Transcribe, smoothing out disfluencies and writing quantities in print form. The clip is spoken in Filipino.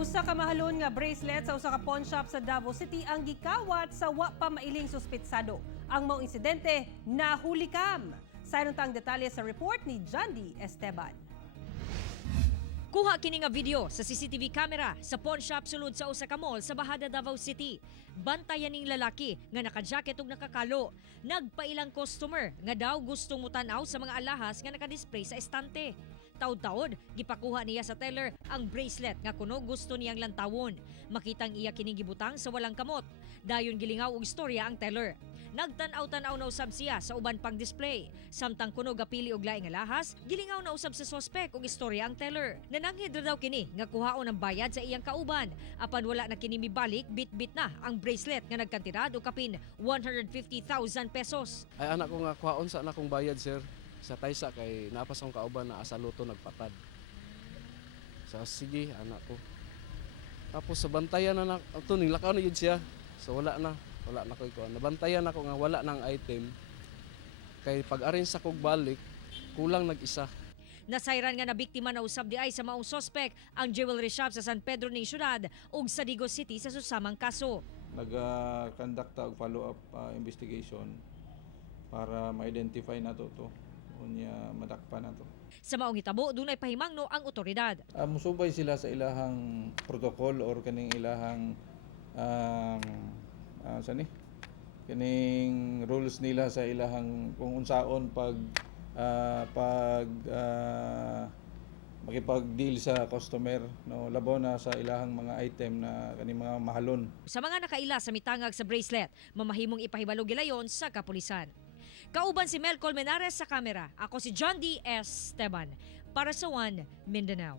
Usa ka mahalon nga bracelet sa usa ka pawn shop sa Davao City ang gikawat sa wa pa mailing suspitsado. Ang mao insidente nahulikam. Sayron tang detalye sa report ni Jandy Esteban. Kuha kini nga video sa CCTV camera sa pawn shop sulod sa usa ka mall sa Bahada, Davao City. Bantayan ning lalaki nga naka-jacket ug nakakalo. Nagpailang customer nga daw gustong mutanaw sa mga alahas nga naka-display sa estante. Taud-taud, gipakuha niya sa teller ang bracelet nga kuno gusto niyang lantawon. Makitang iya kining gibutang sa walang kamot. Dayon gilingaw og istorya ang teller. Nagtan-aw-tan-aw na usab siya sa uban pang display. Samtang kuno gapili og laing alahas, gilingaw na usab sa suspect og istorya ang teller. Nananghid ra daw kini nga kuhaon ang bayad sa iyang kauban. Apan wala na kini mibalik, bit-bit na ang bracelet nga nagkantidad og kapin 150,000 pesos. Ay anak ko nga kuhaon sa anak kong bayad sir. Sa Taysa kay napasong kauban na asa luto nagpatad. Sa sige anak ko. Tapos sa bantayan na ning lakaw na yun siya. So wala na ko ikuan. Nabantayan ako nga wala nang item. Kay pag-arin sa kog balik, kulang nag-isa. Nasayran nga na biktima na usab di ay sa maong suspect ang jewelry shop sa San Pedro ni Ciudad ug sa Digos City sa susamang kaso. Nag-conduct og follow-up investigation para ma-identify na to unya madakpan na to. Sa maong hitabo dunay pahimangno ang otoridad. Musubay sila sa ilahang protocol or kaning ilahang kaning rules nila sa ilahang kung unsaon makipag-deal sa customer, no, labaw na sa ilahang mga item na kaning mga mahalon. Sa mga nakaila sa mitangag sa bracelet, mamahimong ipahibalo gilayon sa kapulisan. Kauban si Mel Colmenares sa kamera. Ako si John D. Esteban para sa One Mindanao.